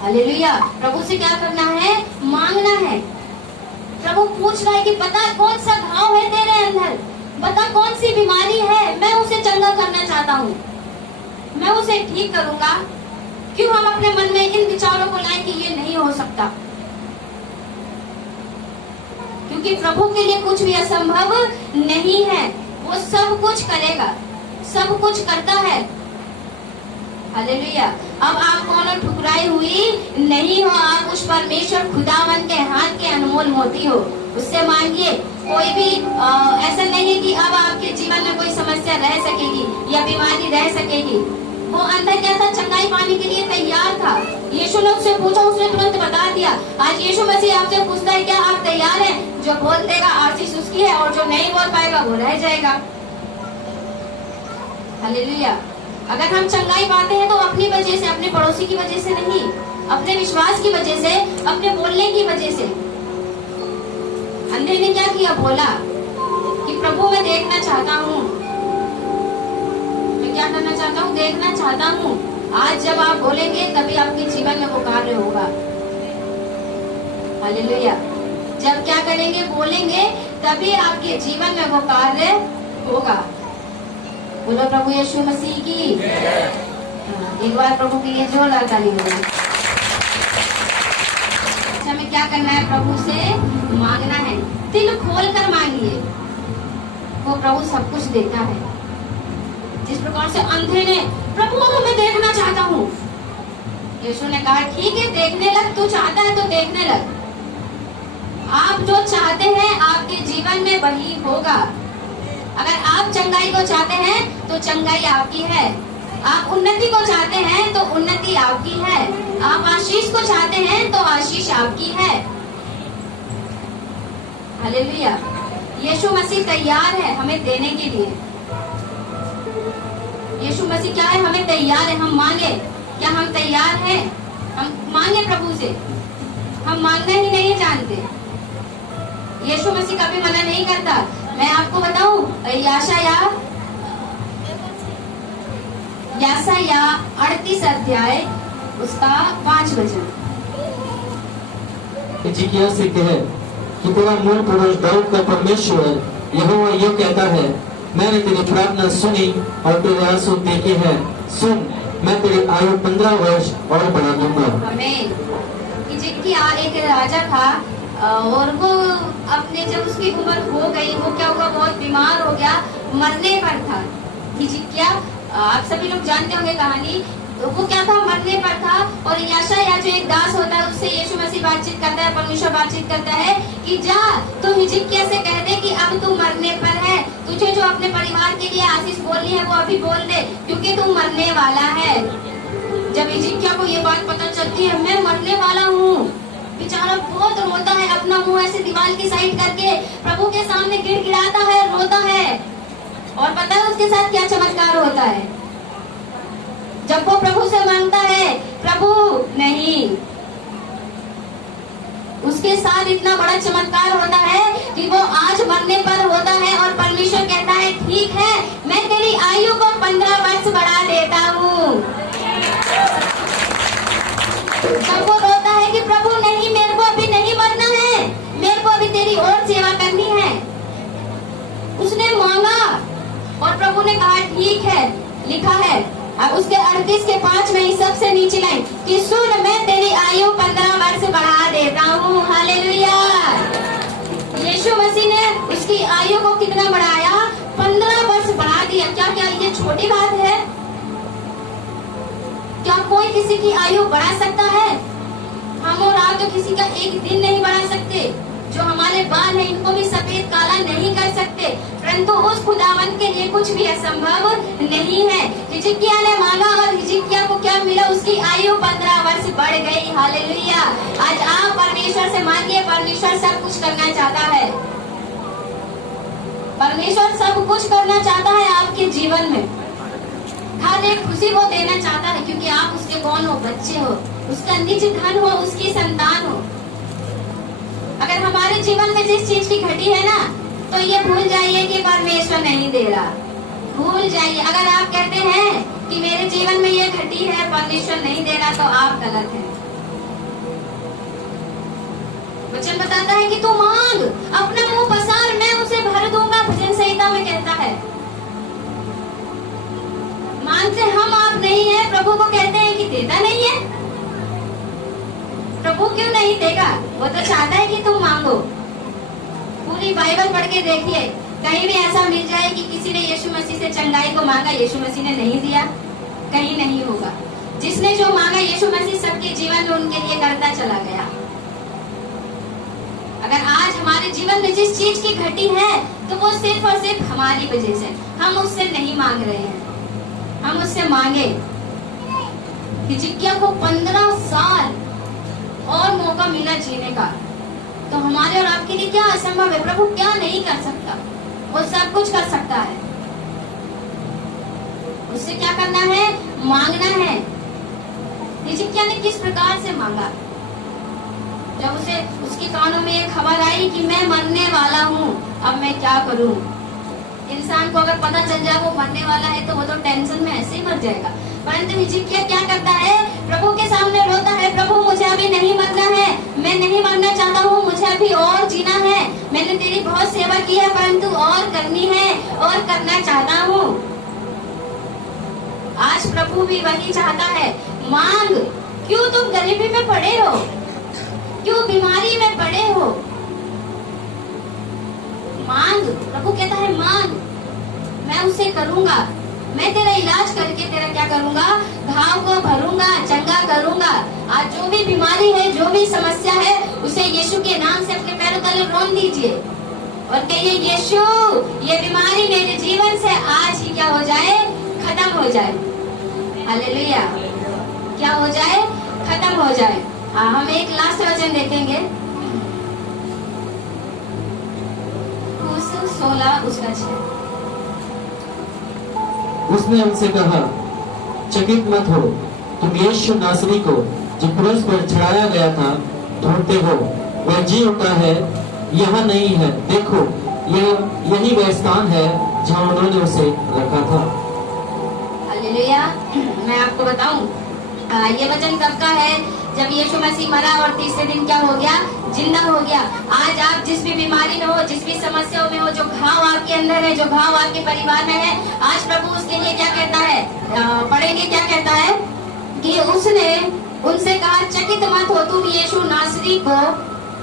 हालेलुया। प्रभु से क्या करना है? मांगना है। प्रभु पूछ रहा है कि बता कौन सा घाव है तेरे अंदर, बता कौन सी बीमारी है, मैं उसे चंगा करना चाहता हूँ, मैं उसे ठीक करूंगा। क्यों हम अपने मन में इन विचारों को लाएं कि ये नहीं हो सकता? क्योंकि प्रभु के लिए कुछ भी असंभव नहीं है। वो सब कुछ करेगा, सब कुछ करता है। हालेलुया। अब आप कौन ठुकराई हुई नहीं हो, आप उस परमेश्वर खुदावन के हाथ के अनमोल मोती हो, उससे मांगिए। कोई भी ऐसा नहीं है कि अब आपके जीवन में कोई समस्या रह सकेगी या बीमारी रह सकेगी। वो अंधा क्या था, चंगाई पाने के लिए तैयार था। यीशु ने उससे पूछा, उसने तुरंत बता दिया। आज यीशु मसीह आपसे पूछता है, क्या आप तैयार हैं? जो बोल देगा आशीष उसकी है, और जो नहीं बोल पाएगा वो रह जाएगा। हालेलुया। अगर हम चंगाई पाते हैं तो अपनी वजह से, अपने पड़ोसी की वजह से नहीं, अपने विश्वास की वजह से, अपने बोलने की वजह से। अंधे ने क्या किया, बोला कि प्रभु मैं देखना चाहता हूँ, मैं क्या करना चाहता हूँ, देखना चाहता हूँ। आज जब आप बोलेंगे तभी आपके जीवन में वो कार्य होगा। हालेलुया। जब क्या करेंगे, बोलेंगे, तभी आपके जीवन में वो कार्य होगा। बोलो प्रभु यीशु मसीह की। एक बार प्रभु के लिए जोरदार ताली बजाएं। हमें क्या करना है, प्रभु से मांगना है। दिल खोल कर मांगिए, वो प्रभु सब कुछ देता है। जिस प्रकार से अंधे ने, प्रभु को मैं देखना चाहता हूँ, यीशु ने कहा ठीक है देखने लग, तू चाहता है तो देखने लग। आप जो चाहते हैं आपके जीवन में वही होगा। अगर आप चंगाई को चाहते हैं तो चंगाई आपकी है, आप उन्नति को चाहते हैं तो उन्नति आपकी है, आप आशीष को चाहते हैं तो आशीष आपकी है। हालेलुया। यीशु मसीह तैयार है हमें देने के लिए। यीशु मसीह क्या है, हमें तैयार है। हम मांगे, क्या हम तैयार हैं? हम मांगे प्रभु से, हम मांगना ही नहीं जानते। यीशु मसीह कभी मना नहीं करता। मैं आपको बताऊं, यशायाह 38 अध्याय उसका 5 वचन। हिजकिय्याह से कहे कि तेरा मूल पुरुष दाऊद का परमेश्वर यहोवा ये कहता है, मैंने तेरी प्रार्थना सुनी और तेरे आंसू देखे हैं। सुन, मैं तेरी आयु 15 वर्ष और बढ़ा दूंगा। आमीन। हिजकिय्याह एक राजा था और वो अपने जब उसकी उम्र हो गई, वो क्या हुआ, बहुत बीमार हो गया, मरने पर था। हिजकिय्याह, आप सभी लोग जानते होंगे कहानी। तो वो क्या था, मरने पर था। और यशायाह जो एक दास होता है, उससे यीशु मसीह बातचीत करता है, परमेश्वर बातचीत करता है कि जा तू हिजकिय्याह से कह दे कि अब तू मरने पर है, तुझे जो अपने परिवार के लिए आशीष बोलनी है वो अभी बोल दे, क्योंकि तू मरने वाला है। जब हिजकिय्याह को ये बात पता चलती है, मैं मरने वाला हूँ, बेचारा बहुत रोता है, अपना मुंह ऐसे दीवार की साइड करके प्रभु के सामने गिड़गिड़ाता है, रोता है। और पता है उसके साथ क्या चमत्कार होता है? जब वो प्रभु से मांगता है, प्रभु नहीं, उसके साथ इतना बड़ा चमत्कार होता है कि वो आज मरने पर होता है और परमेश्वर कहता है ठीक है, मैं तेरी आयु को 15 वर्ष बढ़ा देता हूँ। तब वो रोता है कि प्रभु नहीं, मेरे को अभी नहीं मरना है, मेरे को अभी तेरी और सेवा करनी है। उसने मांगा और प्रभु ने कहा ठीक है। लिखा है अब उसके 38 के 5 में ही सबसे नीचे लाइन कि सुन, मैं तेरी आयु 15 वर्ष बढ़ा देता हूँ। हालेलुया। यीशु मसीह ने उसकी आयु को कितना बढ़ाया? 15 वर्ष बढ़ा दिया। क्या क्या ये छोटी बात है? क्या कोई किसी की आयु बढ़ा सकता है? हम और आप तो किसी का एक दिन नहीं बढ़ा सकते। जो हमारे बाल हैं इनको भी सफेद काला नहीं कर सकते, परंतु उस खुदावन के लिए कुछ भी असंभव नहीं है। हिजकिय्याह ने मांगा और हिजकिय्याह को क्या मिला? उसकी आयु 15 वर्ष बढ़ गई। हालेलुया। आज आप परमेश्वर से मांगिए, परमेश्वर सब कुछ करना चाहता है। परमेश्वर सब कुछ करना चाहता है आपके जीवन में। हर एक खुशी वो देना चाहता है, क्योंकि आप उसके कौन हो? बच्चे हो, उसका निज धन हो, उसकी संतान हो। अगर हमारे जीवन में जिस चीज की घटी है ना, तो ये भूल जाइए कि परमेश्वर नहीं दे रहा। भूल जाइए। अगर आप कहते हैं कि मेरे जीवन में ये घटी है, परमेश्वर नहीं दे रहा, तो आप गलत हैं। वचन बताता है कि तू मांग, अपना मुंह पसार, मैं उसे भर दूंगा। भजन संहिता में कहता है। मांगते हम आप नहीं है, प्रभु को कहते हैं कि देता नहीं है। प्रभु क्यों नहीं देगा? वो तो चाहता है कि तुम मांगो। पूरी बाइबल पढ़ के देखिए, कहीं भी ऐसा मिल जाए कि किसी ने यीशु मसीह से चंगाई को मांगा, यीशु मसीह ने नहीं दिया, कहीं नहीं होगा। जिसने जो मांगा यीशु मसीह सबके जीवन में उनके लिए करता चला गया। अगर आज हमारे जीवन में जिस चीज की घटी है तो वो सिर्फ और सिर्फ हमारी वजह से, हम उससे नहीं मांग रहे हैं। हम उससे मांगे। हिजकिय्याह को 15 साल और मौका मिला जीने का, तो हमारे और आपके लिए क्या असंभव है? प्रभु क्या नहीं कर सकता? वो सब कुछ कर सकता है। उससे क्या करना है? मांगना है। हिजकिय्याह ने किस प्रकार से मांगा? जब उसे उसके कानों में एक खबर आई कि मैं मरने वाला हूँ, अब मैं क्या करूँ? इंसान को अगर पता चल जाए वो मरने वाला है तो वो तो टेंशन में ऐसे ही मर जाएगा। परंतु हिजकिय्याह क्या करता है? प्रभु के सामने रोता है, प्रभु मुझे अभी नहीं मरना है, मैं नहीं मरना चाहता हूँ, मुझे अभी और जीना है। मैंने तेरी बहुत सेवा की है परंतु और करनी है और करना चाहता हूँ। आज प्रभु भी वही चाहता है। मांग। क्यों तुम गरीबी में पड़े हो? क्यों बीमारी में पड़े हो? मांग। प्रभु कहता है मांग, मैं उसे करूंगा। मैं तेरा इलाज करके तेरा क्या करूंगा? घाव को भरूंगा, चंगा करूंगा। आज जो भी बीमारी है, जो भी समस्या है, उसे यीशु के नाम से अपने पैरों तले रौंद दीजिए और कहिए, यीशु ये बीमारी मेरे जीवन से आज ही क्या हो जाए? खत्म हो जाए। हालेलुया। क्या हो जाए? खत्म हो जाए। हाँ, हम एक लास्ट वचन देखेंगे, 16 उसका 6। उसने उनसे कहा, चकित मत हो, तुम यीशु नासरी को जो क्रूस पर चढ़ाया गया था ढूंढते हो। वह जी उठा है, यहाँ नहीं है। देखो, यही वह स्थान है जहाँ उन्होंने उसे रखा था। हालेलुया। मैं आपको बताऊं, ये वचन कब का है? जब यीशु मसीह मरा और तीसरे दिन क्या हो गया? जिंदा हो गया। आज आप जिस भी बीमारी में हो, जिस भी समस्याओं में हो, जो घाव आपके अंदर है, जो घाव आपके परिवार में है, आज प्रभु उसके लिए क्या कहता है? पढ़ेंगे क्या कहता है कि उसने उनसे कहा, चकित मत हो, तुम यीशु नासरी को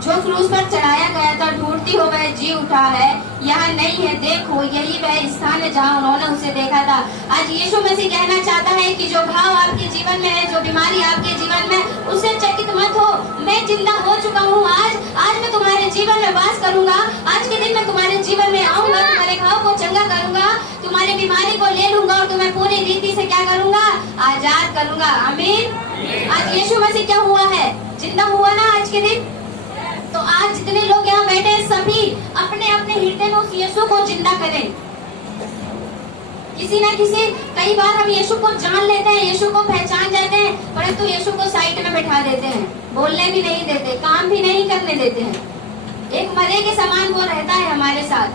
जो क्रूस पर चढ़ाया गया था ढूंढती हो, वह जी उठा है, यहाँ नहीं है। देखो, यही वह स्थान है जहाँ उन्होंने उसे देखा था। आज यीशु मसीह कहना चाहता है कि जो घाव आपके जीवन में है, जो बीमारी आपके जीवन में, उससे चकित मत हो। मैं जिंदा हो चुका हूँ। आज मैं तुम्हारे जीवन में वास करूंगा। आज के दिन मैं तुम्हारे जीवन में आऊंगा, तुम्हारे घाव को चंगा करूंगा, तुम्हारी बीमारी को ले लूंगा और तुम्हें पूरी रीति से क्या करूंगा? आजाद करूंगा। आमीन। आज यीशु मसीह क्या हुआ है? जिंदा हुआ ना आज के दिन। तो आज जितने लोग यहाँ बैठे हैं, सभी अपने अपने हृदय में उस यीशु को जिंदा करें। किसी ना किसी, कई बार हम यीशु को जान लेते हैं, यीशु को पहचान जाते हैं, परंतु यीशु को साइड में बैठा देते हैं, बोलने भी नहीं देते, काम भी नहीं करने देते हैं। एक मरे के समान वो रहता है हमारे साथ।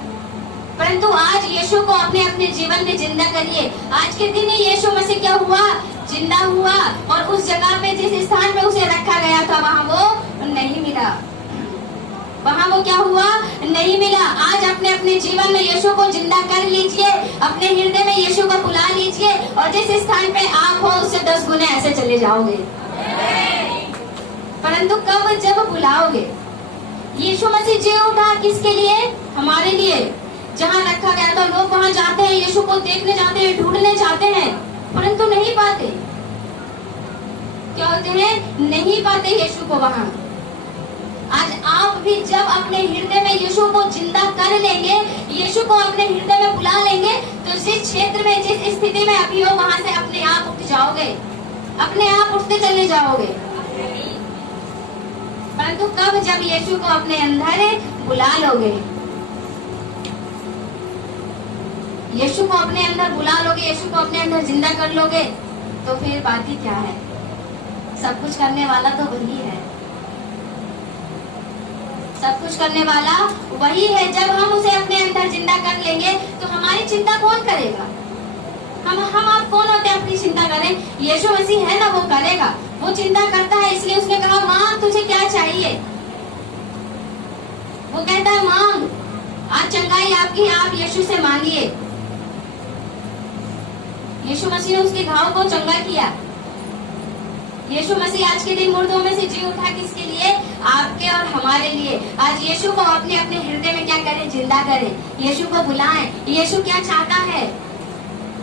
परंतु आज यीशु को अपने अपने जीवन में जिंदा करिए। आज के दिन ही यीशु मसीह क्या हुआ? जिंदा हुआ। और उस जगह पे, जिस स्थान पे उसे रखा गया था, वहाँ वो नहीं मिला। वहाँ वो क्या हुआ? नहीं मिला। आज अपने अपने जीवन में यीशु को जिंदा कर लीजिए, अपने हृदय में यीशु को बुला लीजिए और जिस स्थान पे आप हो उससे 10 गुने ऐसे चले जाओगे। परंतु कब? जब बुलाओगे। यीशु मसीह जी उठा किसके लिए? हमारे लिए। जहाँ रखा गया था, लोग वहाँ जाते हैं, यीशु को देखने जाते हैं, ढूंढने जाते हैं, परंतु नहीं पाते। क्या होते हैं? नहीं पाते यीशु को वहाँ। आज आप भी जब अपने हृदय में यीशु को जिंदा कर लेंगे, यीशु को अपने हृदय में बुला लेंगे, तो जिस क्षेत्र में, जिस स्थिति में अभी हो, वहां से अपने आप उठ जाओगे, अपने आप उठते चले जाओगे। परंतु कब? जब यीशु को अपने अंदर बुला लोगे। यीशु को अपने अंदर बुला लोगे, यीशु को अपने अंदर जिंदा कर लोगे, तो फिर बात ही क्या है? सब कुछ करने वाला तो वही है। सब कुछ करने वाला वही है। जब हम उसे अपने अंदर जिंदा कर लेंगे तो हमारी चिंता कौन करेगा? हम आप कौन होते हैं अपनी चिंता करें? यीशु मसीह है ना, वो करेगा। वो चिंता करता है, इसलिए उसने कहा, मांग, तुझे क्या चाहिए? वो कहता है मांग। आज चंगाई आपकी, आप यीशु से मांगिए। यीशु मसीह ने उसके घाव को चंगा किया। यीशु मसीह आज के दिन मुर्दों में से जी उठा किसके लिए? आपके और हमारे लिए। आज यीशु को अपने अपने हृदय में क्या करें? जिंदा करें। यीशु को बुलाएं। यीशु क्या चाहता है?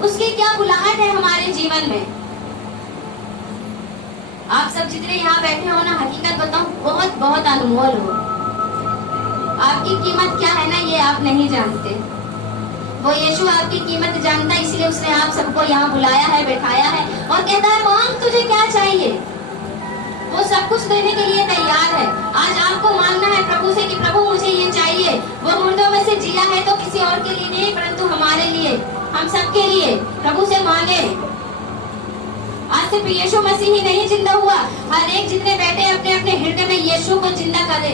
उसकी क्या बुलाहट है हमारे जीवन में? आप सब जितने यहाँ बैठे हो ना, हकीकत बताऊं, बहुत बहुत अनमोल हो। आपकी कीमत क्या है ना, ये आप नहीं जानते। वो यीशु आपकी कीमत जानता, इसलिए उसने आप सबको यहाँ बुलाया है, बैठाया है और कहता है मांग, तुझे क्या चाहिए। वो सब कुछ देने के लिए तैयार है। आज आपको मांगना है प्रभु से कि प्रभु मुझे ये चाहिए। वो मुर्दों में से जिया है तो किसी और के लिए नहीं, परंतु हमारे लिए, हम सबके लिए प्रभु से मांगे। आज सिर्फ यीशु मसीह ही नहीं जिंदा हुआ, हर एक जितने बैठे अपने अपने हृदय में यीशु को जिंदा करे,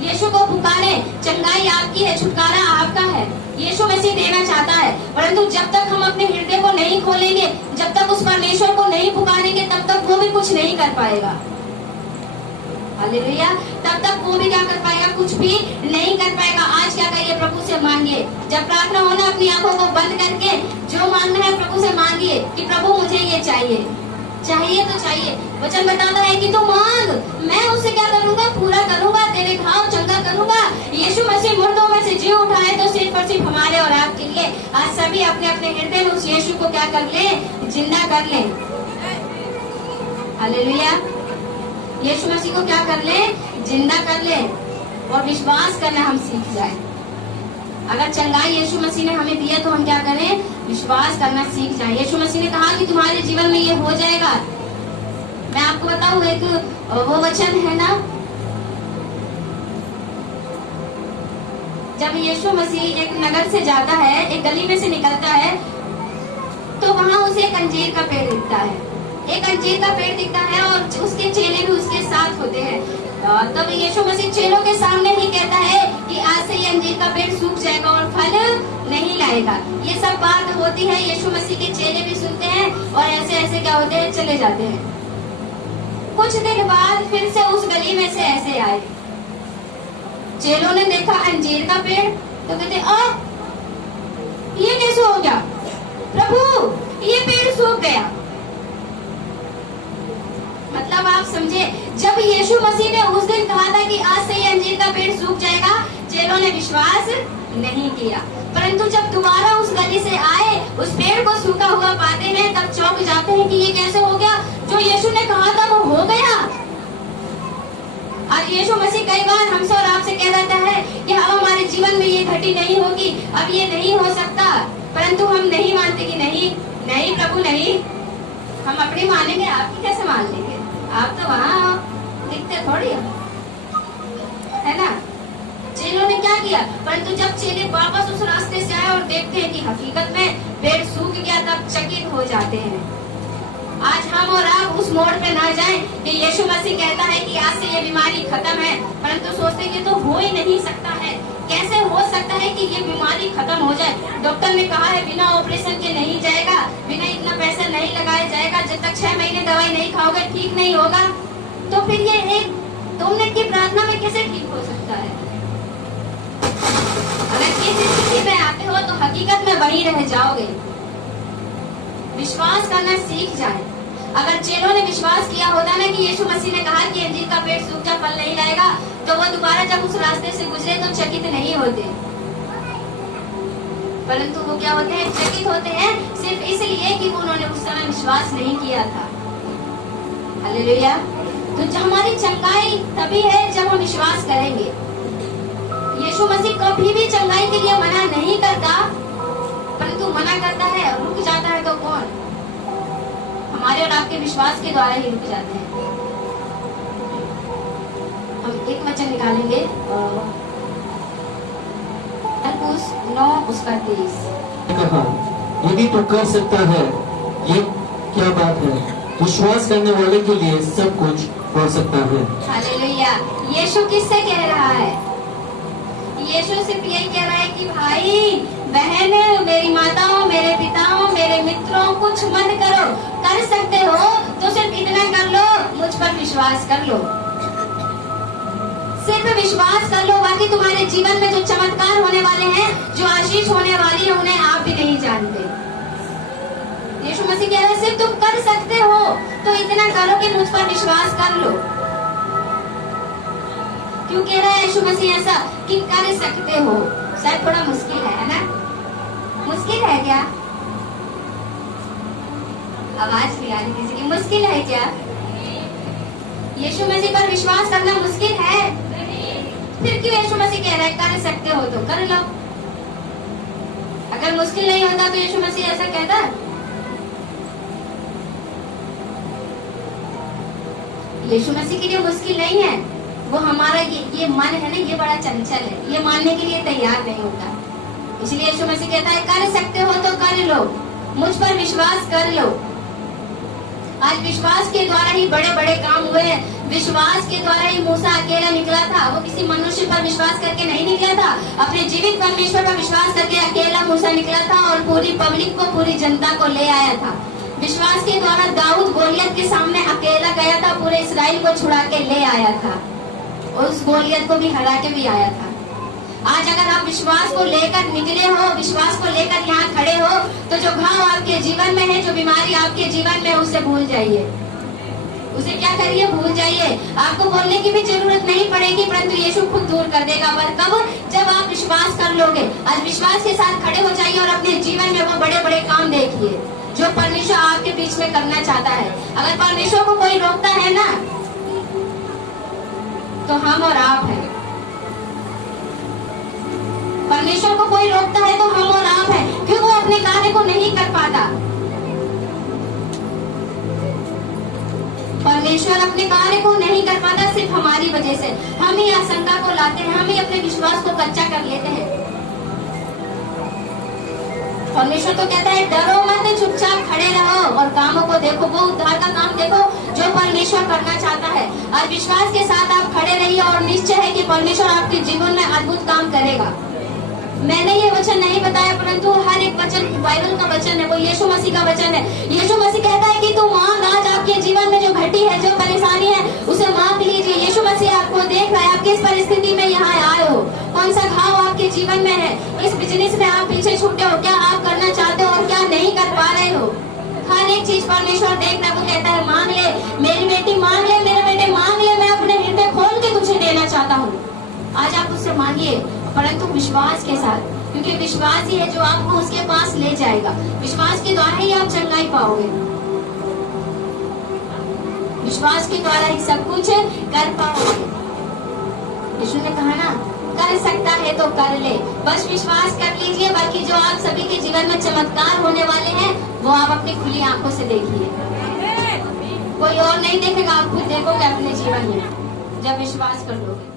यीशु को पुकारे। चंगाई आपकी है, छुटकारा आपका है, यीशु मसीह देना चाहता है। परंतु जब तक हम अपने हृदय को नहीं खोलेंगे, जब तक उस परमेश्वर को नहीं पुकारेंगे, तब तक वो भी कुछ नहीं कर पाएगा। हालेलुया। तब तक वो भी क्या कर पाएगा, कुछ भी नहीं कर पाएगा। आज क्या करिए, प्रभु से मांगिए। जब प्रार्थना होना, अपनी आंखों को बंद करके जो मांगना है प्रभु से मांगिए कि प्रभु मुझे ये चाहिए। चाहिए तो चाहिए, वचन बताता है कि तू मांग, मैं उसे क्या करूंगा, पूरा करूंगा, तेरे घाव चंगा करूंगा। यीशु मसीह मुर्दों में से जी उठाए तो सिर्फ और सिर्फ हमारे और आपके लिए। आज सभी अपने अपने हृदय में उस यीशु को क्या कर ले, जिंदा कर ले। हालेलुया। यीशु मसीह को क्या कर ले, जिंदा कर ले और विश्वास करना हम सीख जाए। अगर चंगाई यीशु मसीह ने हमें दिया तो हम क्या करें, विश्वास करना सीख जाए। यीशु मसीह ने कहा कि तुम्हारे जीवन में ये हो जाएगा। मैं आपको बताऊं, एक वो वचन है ना, जब यीशु मसीह एक नगर से जाता है, एक गली में से निकलता है, तो वहां उसे एक अंजीर का पेड़ दिखता है। एक अंजीर का पेड़ दिखता है और उसके चेले भी उसके साथ होते हैं। तब यीशु मसीह चेलों के सामने ही कहता है कि आज से ये अंजीर का पेड़ सूख जाएगा और फल नहीं लाएगा। ये सब बात होती है, यीशु मसीह के चेले भी सुनते हैं और ऐसे ऐसे क्या होते हैं, चले जाते हैं। कुछ दिन बाद फिर से उस गली में से ऐसे आए, चेलों ने देखा अंजीर का पेड़, तो कहते ये कैसे हो गया प्रभु, ये पेड़ सूख गया। मतलब आप समझे, जब यीशु मसीह ने उस दिन कहा था कि आज से ये अंजीर का पेड़ सूख जाएगा, चेलों ने विश्वास नहीं किया। परंतु जब दोबारा उस गली से आए, उस पेड़ को सूखा हुआ पाते हैं, तब चौंक जाते हैं कि ये कैसे हो गया, जो यीशु ने कहा था वो हो गया। आज यीशु मसीह कई बार हमसे और आपसे कह देता है कि अब हमारे जीवन में ये घटी नहीं होगी, अब ये नहीं हो सकता, परंतु हम नहीं मानते कि नहीं नहीं प्रभु नहीं, हम अपनी मानेंगे, आपकी कैसे मान लेंगे, आप तो वहाँ दिखते थोड़ी है ना। चेलों ने क्या किया, परंतु जब चेले वापस उस रास्ते से आए और देखते हैं कि हकीकत में पेड़ सूख गया, तब चकित हो जाते हैं। आज हम और आप उस मोड़ पे ना जाएं कि यीशु मसीह कहता है कि आज से ये बीमारी खत्म है, परंतु सोचते हैं कि तो हो ही नहीं सकता है, कैसे हो सकता है कि ये बीमारी खत्म हो जाए। डॉक्टर ने कहा है बिना ऑपरेशन के नहीं जाएगा, बिना इतना पैसा नहीं लगाया जाएगा, जब तक 6 महीने दवाई नहीं खाओगे ठीक नहीं होगा। तो फिर ये 1-2 मिनट की प्रार्थना में कैसे ठीक हो सकता है। अगर किसी स्थिति में आते हो तो हकीकत में वही रह जाओगे। विश्वास करना सीख जाए। अगर चेलों ने विश्वास किया होता ना कि यीशु मसीह ने कहा कि अंजीर का पेड़ सूख जा, फल नहीं लाएगा, तो वो दोबारा जब उस रास्ते से गुजरे तो चकित नहीं होते। परंतु वो क्या होते हैं, चकित होते हैं सिर्फ इसलिए कि उन्होंने उस समय विश्वास नहीं किया था। हालेलुया। तो हमारी चंगाई तभी है जब हम विश्वास करेंगे। यीशु मसीह कभी भी चंगाई के लिए मना नहीं करता, परंतु मना करता है, रुक जाता है तो कौन, हमारे और आपके विश्वास के द्वारा ही रुक जाते हैं। हम एक वचन निकालेंगे, मार्कुस 9:23। कहा, यदि तू कर सकता है, ये क्या बात है, विश्वास करने वाले के लिए सब कुछ हो सकता है। हालेलुया। यीशु किससे कह रहा है, यीशु सिर्फ यही कह रहा है कि भाई बहन, मेरी माताओं, मेरे पिताओं, मेरे मित्रों, कुछ मत करो, कर सकते हो तो सिर्फ इतना कर लो, मुझ पर विश्वास कर लो, सिर्फ विश्वास कर लो। बाकी तुम्हारे जीवन में जो चमत्कार होने वाले हैं, जो आशीष होने वाली है, उन्हें आप भी नहीं जानते। यीशु मसीह कह रहे हैं सिर्फ तुम कर सकते हो तो इतना करो कि मुझ पर विश्वास कर लो। क्यों कह रहा है यीशु मसीह ऐसा कि कर सकते हो? शायद थोड़ा मुश्किल है ना, मुश्किल है क्या? आवाज नहीं आ रही किसी की, मुश्किल है क्या? यीशु मसीह पर विश्वास करना मुश्किल है, फिर क्यों यीशु मसीह कह रहा है कर सकते हो तो कर लो। अगर मुश्किल नहीं होता तो यीशु मसीह ऐसा कहता। यीशु मसीह के लिए मुश्किल नहीं है, वो हमारा ये मन है ना, ये बड़ा चंचल है, ये मानने के लिए तैयार नहीं होता। इसलिए यीशु मसीह कहता है कर सकते हो तो कर लो, मुझ पर विश्वास कर लो। आज विश्वास के द्वारा ही बड़े बड़े काम हुए हैं। विश्वास के द्वारा ही मूसा अकेला निकला था, वो किसी मनुष्य पर विश्वास करके नहीं निकला था, अपने जीवित परमेश्वर पर विश्वास करके अकेला मूसा निकला था और पूरी पब्लिक को, पूरी जनता को ले आया था। विश्वास के द्वारा दाऊद गोलियत के सामने अकेला गया था, पूरे इस्राएल को छुड़ा के ले आया था और उस गोलियत को भी हरा के भी आया था। आज अगर आप विश्वास को लेकर निकले हो, विश्वास को लेकर यहाँ खड़े हो, तो जो घाव आपके जीवन में है, जो बीमारी आपके जीवन में है, उसे भूल जाइए। उसे क्या करिए, भूल जाइए। आपको बोलने की भी जरूरत नहीं पड़ेगी, परंतु यीशु खुद दूर कर देगा। पर कब? जब आप विश्वास कर लोगे। आज विश्वास के साथ खड़े हो जाइए और अपने जीवन में वो बड़े बड़े काम देखिए जो परमेश्वर आपके बीच में करना चाहता है। अगर परमेश्वर को कोई रोकता है ना, तो हम और आप हैं। परमेश्वर को कोई रोकता है तो हम और आप हैं, क्यों? वो अपने कार्य को नहीं कर पाता। परमेश्वर अपने कार्य को नहीं कर पाता सिर्फ हमारी वजह से। हम ही आशंका को लाते हैं, हम ही अपने विश्वास को कच्चा कर लेते हैं। परमेश्वर तो कहता है डरो मत, चुपचाप खड़े रहो और कामों को देखो, वो उद्धार का काम देखो जो परमेश्वर करना चाहता है। आज विश्वास के साथ आप खड़े रहिए और निश्चय है कि परमेश्वर आपके जीवन में अद्भुत काम करेगा। मैंने ये वचन नहीं बताया, परंतु हर एक वचन बाइबल का वचन है, वो यीशु मसीह का वचन है। यीशु मसीह कहता है कि तू मांग, आज आपके जीवन में जो घटी है, जो परेशानी है, उसे मांग लीजिए। यीशु मसीह आपको देख रहा है, आप किस परिस्थिति में यहाँ आए हो, कौन सा घाव आपके जीवन में है, इस बिजनेस में आप पीछे छूटे हो, क्या आप करना चाहते हो और क्या नहीं कर पा रहे हो। हर एक चीज परमेश्वर देखना को कहता है मांग ले, मेरी बेटी मांग ले, मेरे बेटे मांग ले, मैं अपने हृदय खोल के तुझे देना चाहता हूँ। आज आप उससे मांगिए, परंतु विश्वास के साथ, क्योंकि विश्वास ही है जो आपको उसके पास ले जाएगा। विश्वास के द्वारा ही आप चंगाई पाओगे, विश्वास के द्वारा ही सब कुछ कर पाओगे। यीशु ने कहा ना, कर सकता है तो कर ले, बस विश्वास कर लीजिए। बाकी जो आप सभी के जीवन में चमत्कार होने वाले हैं, वो आप अपनी खुली आंखों से देखिए, कोई और नहीं देखेगा, आप खुद देखोगे अपने जीवन में जब विश्वास कर लोगे।